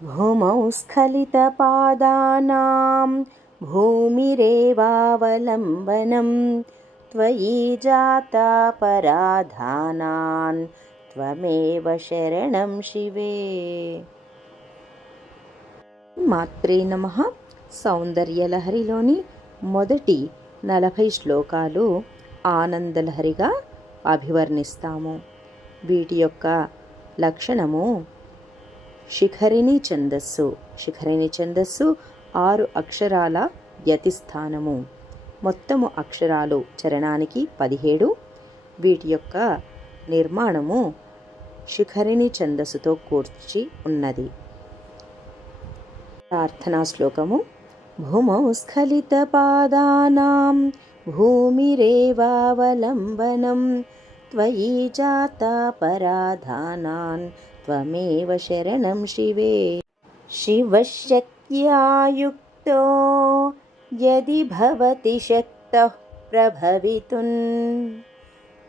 भूमौ स्खलितपादानां भूमिरेवावलम्बनं त्वयि जातापराधानान् त्वमेव शरणं शिवे। మాత్రే నమః. సౌందర్యలహరిలోని మొదటి 40 శ్లోకాలు ఆనందలహరిగా అభివర్ణిస్తాము. వీటి యొక్క లక్షణము శిఖరిణి ఛందస్సు. శిఖరిణి ఛందస్సు 6 అక్షరాల యతిస్థానము. మొత్తము అక్షరాలు చరణానికి 17. వీటి యొక్క నిర్మాణము శిఖరిణి ఛందస్సుతో కూర్చి ఉన్నది. ప్రార్థనా శ్లోకము. భూమౌ స్ఖలితపాదానాం భూమిరేవావలంబనం త్వయి జాతాపరాధానాన్ త్వమేవ శరణం శివే. శివశక్త్యా యుక్తో యది భవతి శక్తః ప్రభవితున్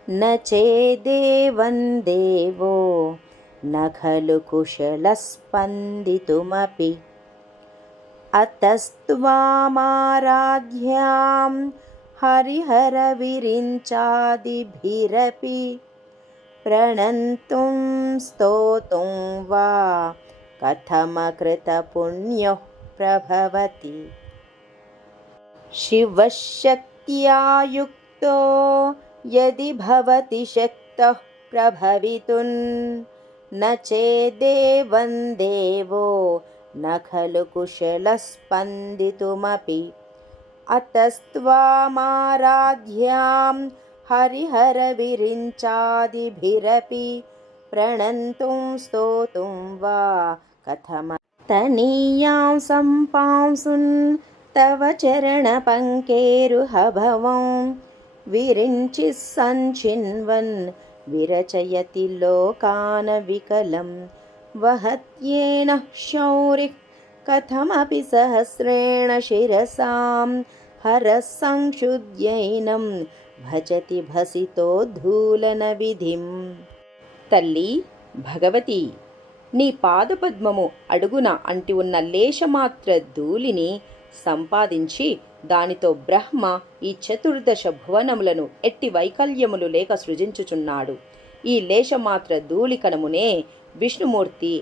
న చేదేవం దేవో న ఖలు కుశలస్పందితుమపి అతస్త్వామారాధ్యాం హరిహరవిరించాదిభిరపి ప్రణంతుం స్తోతుం వా కథమకృతపుణ్యః ప్రభవతి. శివశక్త్యా యుక్తో యది భవతి శక్తః ప్రభవితున్ న చేదేవం దేవో న ఖలు కుశలస్పందితుమపి అతస్త్వామారాధ్యాం హరిహరవిరించాదిభిరపి ప్రణంతుం స్తోతుం వా కథమతనీయాం సంపాంసున్ తవ చరణపంకేరుహభవం విరించిః సంచిన్వన్ విరచయతి లోకాన వికలం వహత్యేనః శౌరిః కథమపి సహస్రేణ శిరసాం హరః సంక్షుద్యైనం భజతి భసితోద్ధూలన విధిం. తల్లి భగవతి, నీ పాదపద్మము అడుగున అంటి ఉన్న లేశమాత్ర ధూళిని సంపాదించి దానితో బ్రహ్మ ఈ 14 భువనములను ఎట్టి వైకల్యములు లేక సృజించుచున్నాడు. ఈ లేశమాత్ర ధూళికణమునే విష్ణుమూర్తి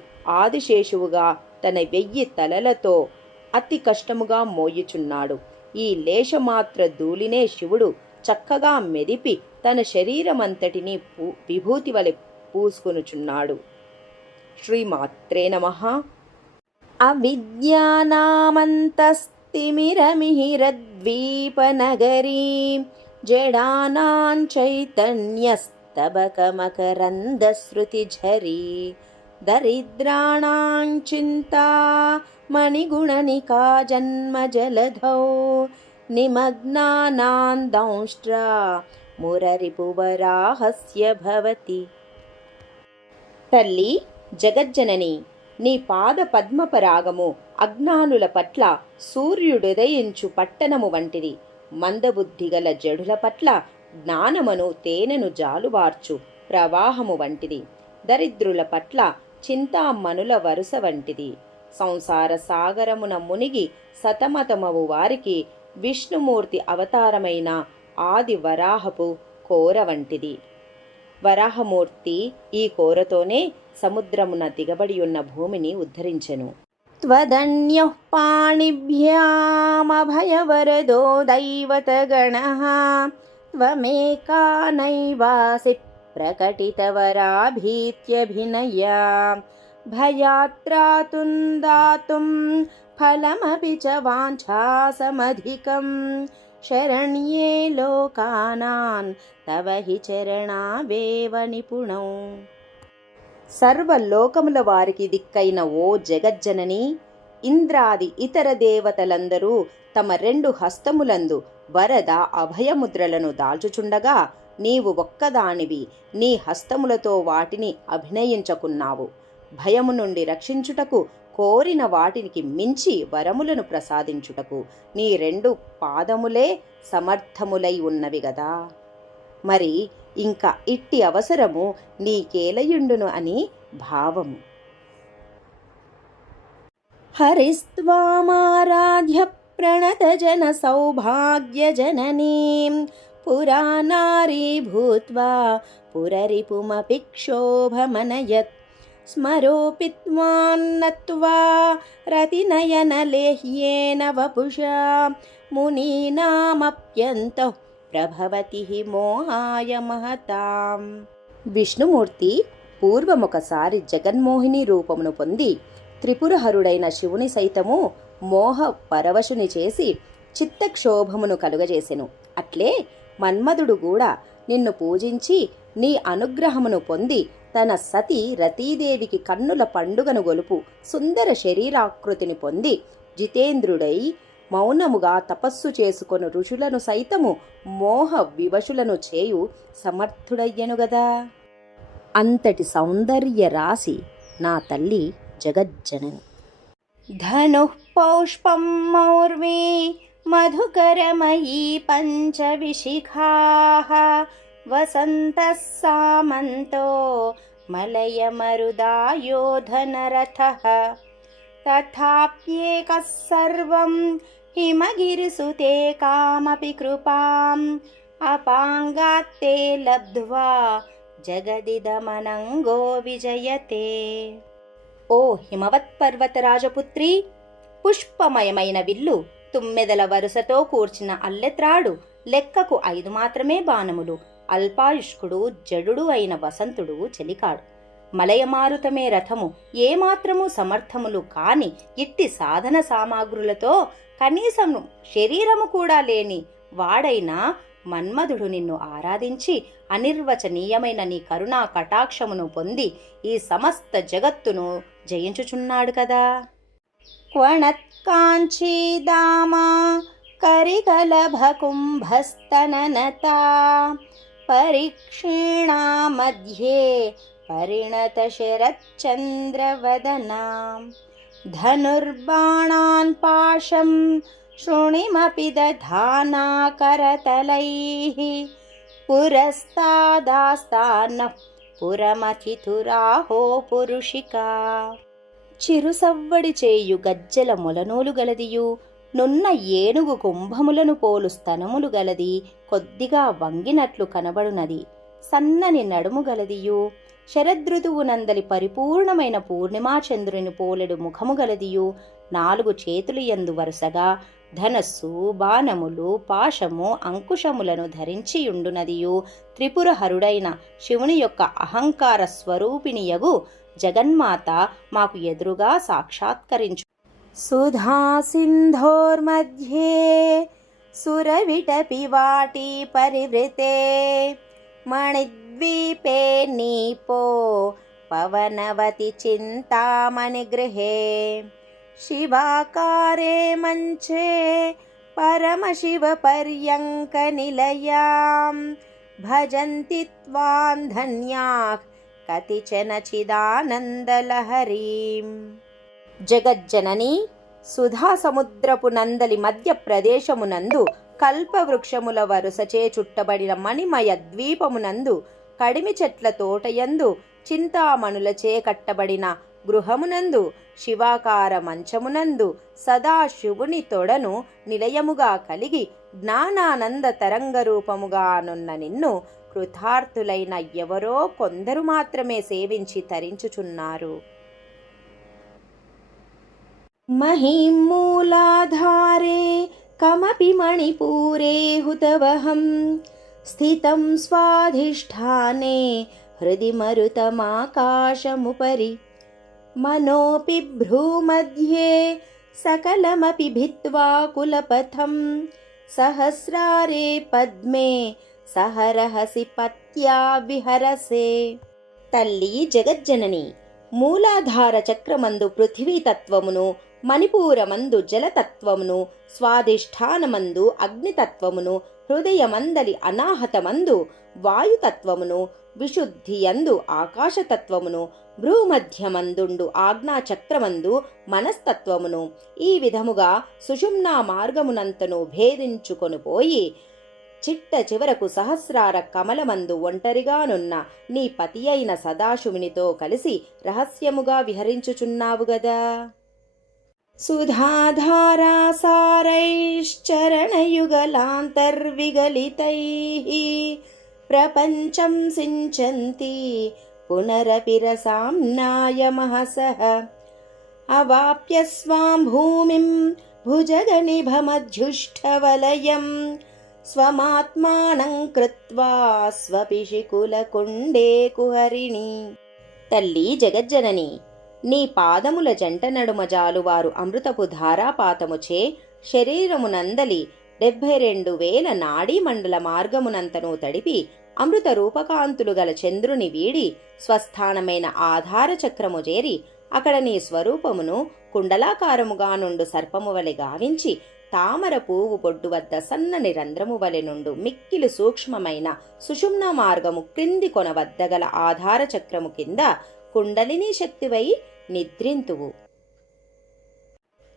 ఆదిశేషువుగా తన 1000 తలలతో అతి కష్టముగా మోయుచున్నాడు. ఈ లేశమాత్ర ధూళినే శివుడు చక్కగా మెదిపి తన శరీరమంతటిని విభూతి వలె పూసుకొనుచున్నాడు. శ్రీమాత్రే నమః. అవిద్యానామంతస్తిమిరమిహిరద్వీపనగరీ జడానాం చైతన్యస్తబకమకరందశ్రుతిఝరీ దరిద్రాణాం చింతా మణిగుణనికా జన్మజలధౌ నిమగ్నానాం దంష్ట్రా మురరిపువరాహస్య భవతి. తల్లి జగజ్జనని, నీ పాద పద్మపరాగము అజ్ఞానుల పట్ల సూర్యుడుదయించు పట్టణము వంటిది. మందబుద్ధిగల జడుల పట్ల జ్ఞానమును తేనెను జాలువార్చు ప్రవాహము వంటిది. దరిద్రుల పట్ల చింతామణుల వరుస వంటిది. సంసార సాగరమున మునిగి సతమతమవు వారికి విష్ణుమూర్తి అవతారమైన ఆది వరాహపు కోర వంటిది. వరాహమూర్తి ఈ కోరతోనే సముద్రమున దిగబడి ఉన్న భూమిని ఉద్ధరించెను. త్వదన్యః పాణిభ్యామభయవరదో దైవతగణః త్వమేకా నైవాసి ప్రకటితవరాభీత్యభినయా భయాత్రాతుం దాతుం ఫలమపి చ వాంఛాసమధికం శరణ్యే లోకానాన్ తవ హి చరణావేవ నిపుణౌ. సర్వలోకముల వారికి దిక్కైన ఓ జగజ్జనని, ఇంద్రాది ఇతర దేవతలందరూ తమ 2 హస్తములందు వరద అభయముద్రలను దాల్చుచుండగా నీవు ఒక్కదానివి నీ హస్తములతో వాటిని అభినయించుకున్నావు. భయము నుండి రక్షించుటకు, కోరిన వాటికి మించి వరములను ప్రసాదించుటకు నీ 2 పాదములే సమర్థములై ఉన్నవి గదా. మరి ఇంకా ఇట్టి అవసరము నీకేలయుండును అని భావము. హరిస్త్వామారాధ్య ప్రణతజన సౌభాగ్యజననీం పురానారీ భూత్వా పురరిపుమపి క్షోభమనయత్ స్మరోపి త్వాన్నత్వా రతినయనలేహ్యేన వపుషా మునీనామప్యంతః ప్రభవతి మోహాయ మహతాం. విష్ణుమూర్తి పూర్వమొకసారి జగన్మోహిని రూపమును పొంది త్రిపురహరుడైన శివుని సైతము మోహ పరవశుని చేసి చిత్తక్షోభమును కలుగజేసెను. అట్లే మన్మధుడు కూడా నిన్ను పూజించి నీ అనుగ్రహమును పొంది తన సతి రతీదేవికి కన్నుల పండుగను గొలుపు సుందర శరీరాకృతిని పొంది జితేంద్రుడై మౌనముగా తపస్సు చేసుకొను ఋషులను సైతము మోహ వివశులను చేయు సమర్థుడయ్యను గదా. అంతటి సౌందర్య రాశి నా తల్లి జగజ్జనని. ధనుః పౌష్పం మౌర్వీ మధుకరమయీ పంచవిశిఖాః వసంతః సామంతో మలయమరుదాయో ధనరథః తథాప్యేకः సర్వం హిమగిరిసుతే కామపి కృపాం అపాంగాత్తే లబ్ధ్వా జగదిదమనంగో విజయతే. ఓ హిమవత్ పర్వతరాజపుత్రి, పుష్పమయమైన విల్లు, తుమ్మెదల వరుసతో కూర్చిన అల్లెత్రాడు, లెక్కకు 5 మాత్రమే బాణములు, అల్పాయుష్కుడు జడుడు అయిన వసంతుడు చెలికాడు, మలయమారుతమే రథము, ఏమాత్రము సమర్థములు కాని ఇట్టి సాధన సామాగ్రులతో కనీసం శరీరము కూడా లేని వాడైనా మన్మధుడు నిన్ను ఆరాధించి అనిర్వచనీయమైన నీ కరుణా కటాక్షమును పొంది ఈ సమస్త జగత్తును జయించుచున్నాడు కదా. క్వణత్కాంచీదామా కరికలభకుంభస్తననతా పరీక్షీణా మధ్యే పరిణత శరచ్చంద్రవదనా ధనుర్బాణాన్ పాశం శృణిమపి దధానా కరతలైః పురస్తాదాస్తానః పురమతిథురాహో పురుషికా. చిరుసవ్వడి చేయు గజ్జల మొలనూలు గలదియు, నున్న ఏనుగు కుంభములను పోలు స్తనములు గలది, కొద్దిగా వంగినట్లు కనబడునది, సన్నని నడుము గలదియు, శరదృతువు నందలి పరిపూర్ణమైన పూర్ణిమాచంద్రుని పోలెడు ముఖము గలదియు, 4 చేతులు యందు వరుసగా ధనస్సు, బాణములు, పాశము, అంకుశములను ధరించియుండునదియు, త్రిపురహరుడైన శివుని యొక్క అహంకార స్వరూపిణియగు జగన్మాత మాకు ఎదురుగా సాక్షాత్కరించు. సుధా సింధోర్మధ్యే సురవిటపి వాటి పరివృతే మణిద్వీపే నీపో పవనవతి చింతామణి గృహే శివాకారే మంచే పరమశివ పర్యంక నిలయాం భజంతి త్వాం ధన్యాః కతిచన చిదానందలహరీం. జగజ్జనని, సుధా సముద్రపు నందలి మధ్య ప్రదేశమునందు కల్పవృక్షముల వరుసచే చుట్టబడిన మణిమయ ద్వీపమునందు కడిమి చెట్ల తోటయందు చింతామణులచే కట్టబడిన గృహమునందు శివాకార మంచమునందు సదాశివుని తొడను నిలయముగా కలిగి జ్ఞానానంద తరంగరూపముగానున్న నిన్ను కృతార్థులైన ఎవరో కొందరు మాత్రమే సేవించి తరించుచున్నారు. మహిమూలాధారే కమపి మణిపూరే హుతవహం స్థితం స్వాధిష్ఠానే హృది మరుతమాకాశముపరి మనోపి భ్రూమధ్యే సకలమపి భిత్వా కులపథం సహస్రారే పద్మే సహరహసి పత్యా విహరసే. తల్లి జగజ్జనని, మూలాధార చక్రమందు పృథివీతత్వమును, మణిపూరమందు జలతత్వమును, స్వాధిష్ఠానమందు అగ్నితత్వమును, హృదయమందలి అనాహతమందు వాయుతత్వమును, విశుద్ధియందు ఆకాశతత్వమును, భ్రూమధ్యమందుండు ఆజ్ఞాచక్రమందు మనస్తత్వమును, ఈ విధముగా సుషుమ్నా మార్గమునంతను భేదించుకొని పోయి చిట్ట చివరకు సహస్రార కమలమందు ఒంటరిగానున్న నీ పతి అయిన సదాశివునితో కలిసి రహస్యముగా విహరించుచున్నావు గదా. सुधाधारासारैश्चरणयुगलान्तर्विगलितैः प्रपञ्चं सिञ्चन्ति पुनरपि रसाम्नाय महसः अवाप्य स्वां भूमिं भुजगनिभमध्युष्टवलयं स्वमात्मानं कृत्वा स्वपिशिकुलकुण्डे कुहरिणी. తల్లి జగజ్జనని, నీ పాదముల జంట నడుమ జాలువారు అమృతపు ధారాపాతముచే శరీరమునందలి 72,000 నాడీమండల మార్గమునంతను తడిపి అమృత రూపకాంతులు గల చంద్రుని వీడి స్వస్థానమైన ఆధార చక్రము చేరి అక్కడ నీ స్వరూపమును కుండలాకారముగా నుండు సర్పము వలె గావించి తామర పువ్వు బొడ్డు వద్ద సన్నని రంధ్రము వలె నుండు మిక్కిలి సూక్ష్మమైన సుషుమ్న మార్గము క్రింది కొన వద్ద గల ఆధార చక్రము కింద కుండలిని శక్తివై నిద్రింతువు.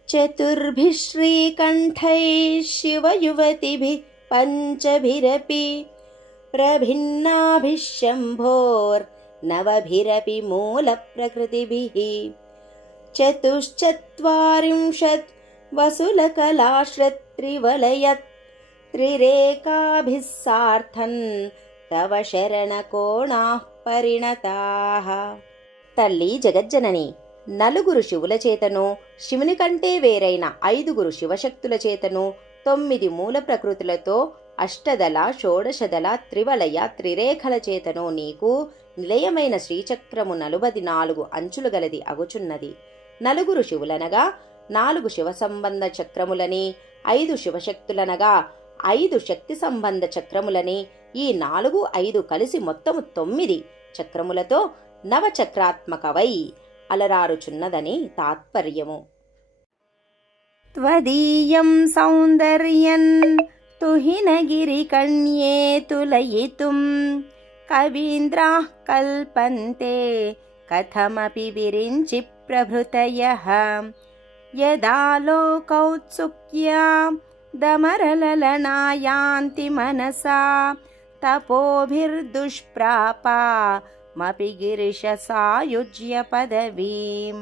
చతుర్భిః శ్రీకంఠైః శివయువతిభిః పంచభిరపి ప్రభిన్నాభిః శంభోర్నవభిరపి మూల ప్రకృతిభిః చతుశ్చత్వారింశత్ వసులకలాశ్రత్రివలయత్ త్రిరేకాభిః సార్థన్ తవ శరణకోణాః పరిణతాః. తల్లి జగజ్జనని, 4 శివుల చేతను, శివుని కంటే వేరైన 5 శివశక్తుల చేతను, 9 మూల ప్రకృతులతో, అష్టదళ షోడశదళ త్రివలయ త్రిరేఖల చేతను నీకు నిలయమైన శ్రీచక్రము 44 అంచులు గలది అగుచున్నది. 4 శివులనగా 4 శివ సంబంధ చక్రములని, 5 శివశక్తులనగా 5 శక్తి సంబంధ చక్రములని, ఈ 4, 5 కలిసి మొత్తము 9 చక్రములతో నవచక్రాత్మకవై అలరారుచున్నదని తాత్పర్యము. త్వదీయం సౌందర్యం తుహినగిరికణ్యే తులయితుం కవీంద్రాః కల్పంతే కథమపి విరించి ప్రభృతయః యదా లోకౌత్సుక్యా దమరలలనాయాంతి మనసా తపోభిర్దుష్ప్రాపామపి గిరిశ సాయుజ్య పదవీం.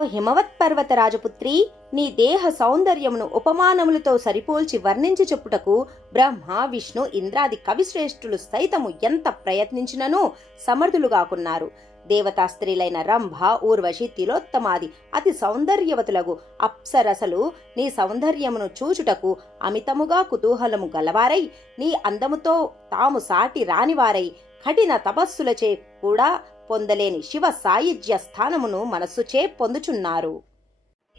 హిమవత్ పర్వతరాజపుత్రి, నీ దేహ సౌందర్యమును ఉపమానములతో సరిపోల్చి వర్ణించి చెప్పుటకు బ్రహ్మ విష్ణు ఇంద్రాది కవిశ్రేష్ఠులు సైతము ఎంత ప్రయత్నించిననూ సమర్థులుగాకున్నారు. దేవతా స్త్రీలైన రంభ, ఊర్వశి, తిలోత్తమాది అతి సౌందర్యవతులగు అప్సరసలు నీ సౌందర్యమును చూచుటకు అమితముగా కుతూహలము గలవారై నీ అందముతో తాము సాటి రానివారై కఠిన తపస్సులచే కూడా పొందలేని శివ సాయుజ్య స్థానమును మనస్సుచే పొందుచున్నారు.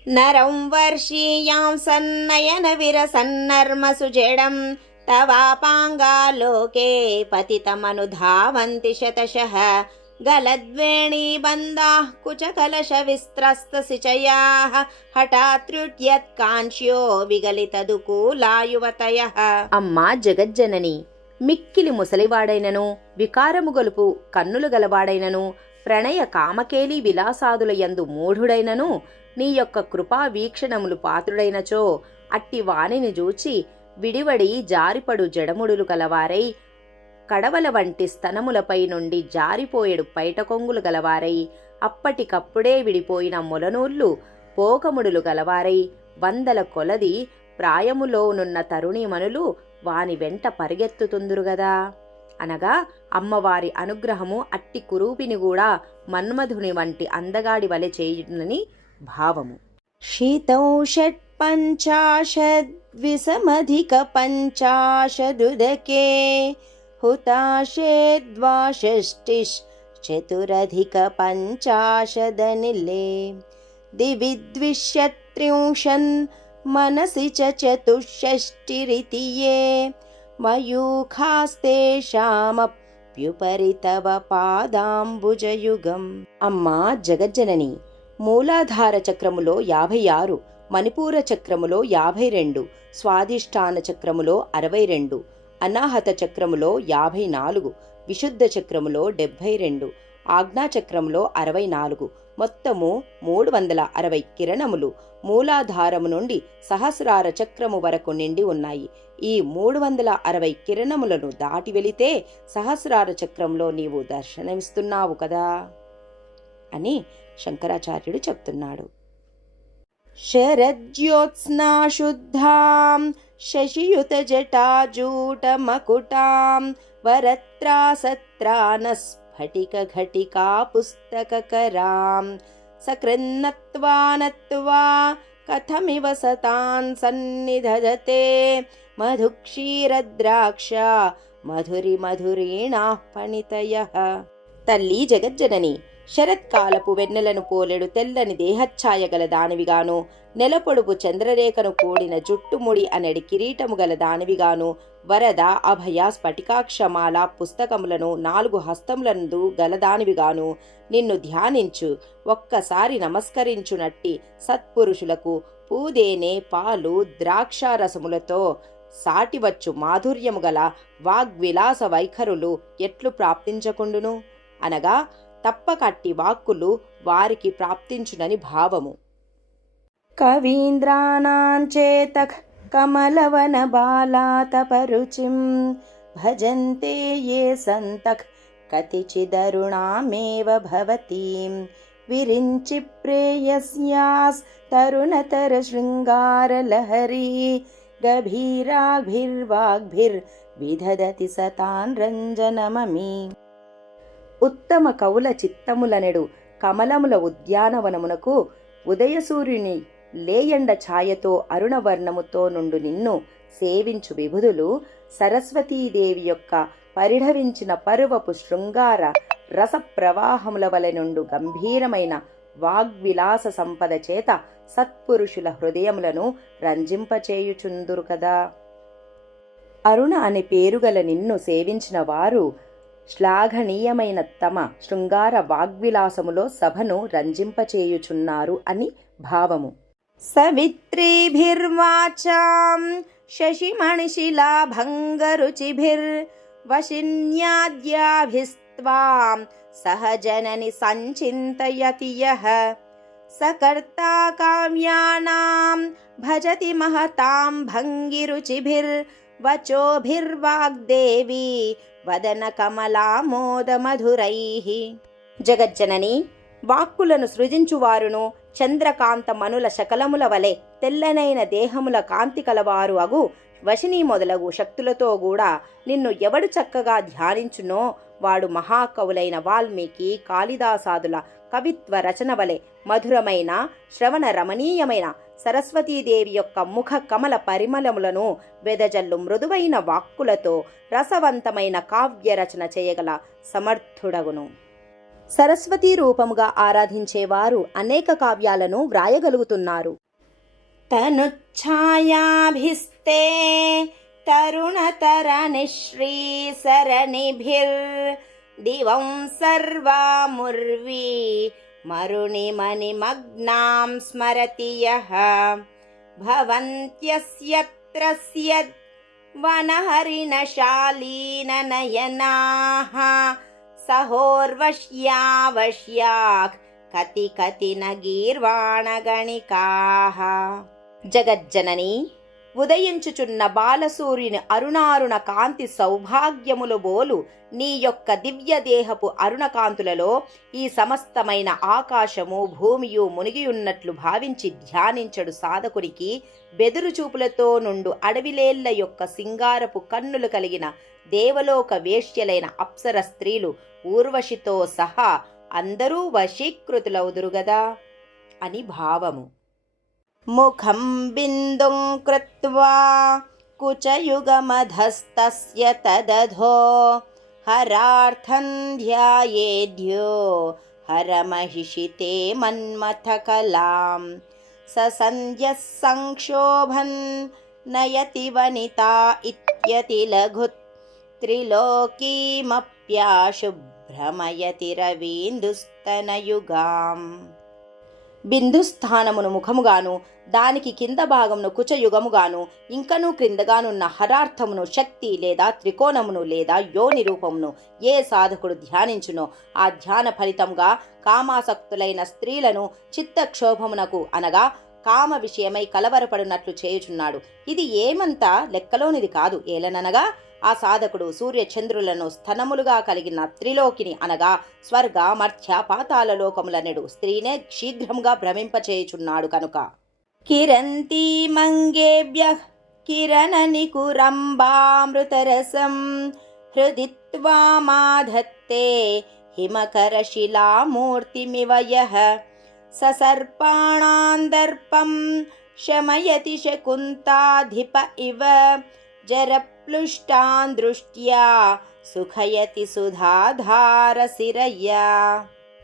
నరం వర్షీయాం సన్నయన విరసన్నర్మసు జడం తవాపాంగాలోకే పతితమనుధావంతి శతశః గలద్వేణీబంధాః కుచకలశ విస్త్రస్తసిచయాః హఠాత్రుట్యత్కాంక్ష్యో విగలితదుకూలాయువతయః. అమ్మా జగజ్జనని, మిక్కిలి ముసలివాడైనను, వికారము గొలుపు కన్నులు గలవాడైనను, ప్రణయ కామకేలి విలాసాదుల యందు మూఢుడైనను, నీ యొక్క కృపా వీక్షణములు పాత్రుడైనచో అట్టి వాణిని జూచి విడివడి జారిపడు జడముడులు కలవారై కడవల వంటి స్తనములపై నుండి జారిపోయేడు పైటకొంగులు గలవారై అప్పటికప్పుడే విడిపోయిన మొలనూళ్ళు పోకముడులు గలవారై 100 కొలది ప్రాయములోనున్న తరుణీమణులు వాని వెంట పరిగెత్తుతుందురుగదా. అనగా అమ్మవారి అనుగ్రహము అట్టి కురూపిని కూడా మన్మధుని వంటి అందగాడి వలె చేయునని భావము. శీతౌషట్పంచాశద్విసమధిక పంచాశదుదకే హుతాశేద్వాషష్టిశ్చతురధిక పంచాశదనిలే దివిద్విష్యత్రింశన్ మనసి చతుషష్టిరితియే మయూఖాస్తేషామప్యుపరి తవ పాదాంబుజయుగం. అమ్మా జగజ్జనని, మూలాధార చక్రములో 56, మణిపూర చక్రములో 52, స్వాధిష్టాన చక్రములో 62, అనాహత చక్రములో 54, విశుద్ధ చక్రములో 72, ఆజ్ఞాచక్రములో 64, మొత్తము 360 కిరణములు మూలాధారము నుండి సహస్రార చక్రము వరకు నిండి ఉన్నాయి. ఈ 360 కిరణములను దాటి వెళితే సహస్రార చక్రంలో నీవు దర్శనమిస్తున్నావు కదా అని శంకరాచార్యుడు చెప్తున్నాడు. శరజ్యోత్స్నాశుద్ధాం శశియుతజటాజూటమకుటాం వరత్రాసత్రానస్ఫటికఘటికా పుస్తకకరాం సకృన్నత్వా నత్వా కథమివ సతాన్ సన్నిధదతే మధుక్షీరద్రాక్ష మధురిమధురీణాః పణితయః. తల్లి జగజ్జనని, శరత్కాలపు వెన్నెలను పోలెడు తెల్లని దేహఛాయ గల దానివిగాను, నెలపొడుపు చంద్రరేఖను కూడిన జుట్టుముడి అనెడి కిరీటము గల దానివిగాను, వరద అభయ స్ఫటికాక్షమాల పుస్తకములను 4 హస్తములందు గలదానివిగాను నిన్ను ధ్యానించు ఒక్కసారి నమస్కరించునట్టి సత్పురుషులకు పూదేనే పాలు ద్రాక్షారసములతో సాటివచ్చు మాధుర్యము గల వాగ్విలాస వైఖరులు ఎట్లు ప్రాప్తించకుండును? అనగా తప్పకట్టి వాక్కులు వారికి ప్రాప్తించునని భావము. కవీంద్రాణాంచేత కమలవన బాలాతపరుచిం భజంతే ఏ సంతః కతిచిదరుణామేవ భవతీం విరించి ప్రేయస్యాస్ తరుణతర శృంగారలహరీ గభీరాగ్భిర్వాగ్భిర్విదధతి సతాన్ రంజనమమి. ఉత్తమ కవుల చిత్తములనెడు కమలముల ఉద్యానవనమునకు ఉదయసూర్యుని లేయండ ఛాయతో అరుణవర్ణముతో నుండు నిన్ను సేవించు విభుదులు సరస్వతీదేవి యొక్క పరిఢవించిన పరువపు శృంగార రస ప్రవాహముల వలె నుండు గంభీరమైన వాగ్విలాస సంపద చేత సత్పురుషుల హృదయములను రంజింపచేయుచుందురు కదా. అరుణ అనే పేరుగల నిన్ను సేవించిన వారు శ్లాఘనీయమైన తమ శృంగార వాగ్విలాసములో సభను రంజింపచేయుచున్నారు అని భావము. సవిత్రీభిర్వాచాం శశిమణిశిలాభంగరుచిభిర్వశిన్యాద్యాభిస్త్వాం సహజనని సంచింతయతి యః సకర్తా కావ్యానాం భజతి మహతాం భంగిరుచిభిర్వచోభిర్వాగ్దేవీ వదన కమలామోదమధురైః. జగజ్జనని, వాక్కులను సృజించువారును చంద్రకాంత మనుల శకలముల వలె తెల్లనైన దేహముల కాంతి కలవారు అగు వశిని మొదలగు శక్తులతో కూడా నిన్ను ఎవడు చక్కగా ధ్యానించునో వాడు మహాకవులైన వాల్మీకి, కాళిదాసాదుల కవిత్వ రచన వలె మధురమైన శ్రవణ రమణీయమైన సరస్వతీదేవి యొక్క ముఖ కమల పరిమళములను వెదజల్లు మృదువైన వాక్కులతో రసవంతమైన కావ్య రచన చేయగల సమర్థుడగును. సరస్వతీ రూపముగా ఆరాధించేవారు అనేక కావ్యాలను వ్రాయగలుగుతున్నారు. తనుఛాయాభిస్తే తరుణతర నిశ్రీ సరణిభిర్ దివం సర్వాముర్వీ మరుణిమణిమగ్నాం స్మరతి యః భవంత్యస్యత్రస్యద్ వనహరిణశాలీననయనాః సహోర్వశ్యావశ్యాః కతి కతి న గీర్వాణగణికాః. జగజ్జనని, ఉదయించుచున్న బాలసూర్యుని అరుణారుణ కాంతి సౌభాగ్యములు బోలు నీ యొక్క దివ్యదేహపు అరుణకాంతులలో ఈ సమస్తమైన ఆకాశము భూమియు మునిగియున్నట్లు భావించి ధ్యానించడు సాధకునికి బెదురు చూపులతో నుండు అడవిలేళ్ల యొక్క సింగారపు కన్నులు కలిగిన దేవలోక వేశ్యలైన అప్సర స్త్రీలు ఊర్వశితో సహా అందరూ వశీకృతులవుదురుగదా అని భావము. ముఖం బిందుం కృత్వా కుచయుగమధస్తస్య తదధో హరార్థం ధ్యాయేద్యో హరమహిషితే మన్మథకలాం ససంధ్యః సంక్షోభన్ నయతి వనితా ఇత్యతి లఘుత్ త్రిలోకీమప్యాశుభ్రమయతి రవీందుస్తనయుగాం. బిందుస్థానమును ముఖముగాను దానికి కింద భాగమును కుచయుగముగాను ఇంకనూ క్రిందగానున్న హరార్థమును శక్తి లేదా త్రికోణమును లేదా యోని రూపమును ఏ సాధకుడు ధ్యానించునో ఆ ధ్యాన ఫలితంగా కామాసక్తులైన స్త్రీలను చిత్తక్షోభమునకు అనగా కామ విషయమై కలవరపడినట్లు చేయుచున్నాడు. ఇది ఏమంతా లెక్కలోనిది కాదు. ఏలననగా ఆ సాధకుడు సూర్యచంద్రులను స్థనములుగా కలిగిన త్రిలోకిని అనగా స్వర్గ మర్త్య పాతాళ లోకములనెడు స్త్రీనే శీఘ్రముగా భ్రమింపచేయుచున్నాడు కనుక. किरन्तीमङ्गेभ्यः किरणनिकुरम्बामृतरसं हृदि त्वामाधत्ते हिमकरशिलामूर्तिमिव यः ससर्पाणान्दर्पं शमयति शकुन्ताधिप इव जरप्लुष्टान् दृष्ट्या सुखयति సుధాధారసిరయ్యా.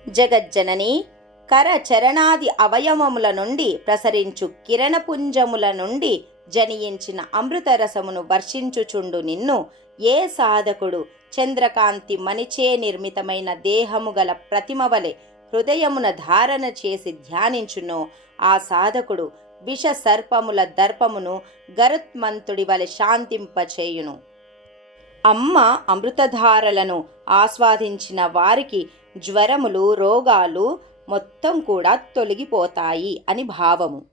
జగజ్జనని, కరచరణాది అవయవముల నుండి ప్రసరించు కిరణపుంజముల నుండి జనియించిన అమృతరసమును వర్షించుచుండు నిన్ను ఏ సాధకుడు చంద్రకాంతి మణిచే నిర్మితమైన దేహము గల ప్రతిమవలె హృదయమున ధారణ చేసి ధ్యానించునో ఆ సాధకుడు విష సర్పముల దర్పమును గరుత్మంతుడి వలె శాంతింపచేయును. అమ్మ అమృతధారలను ఆస్వాదించిన వారికి జ్వరములు, రోగాలు మొత్తం కూడా తొలగిపోతాయి అని భావము.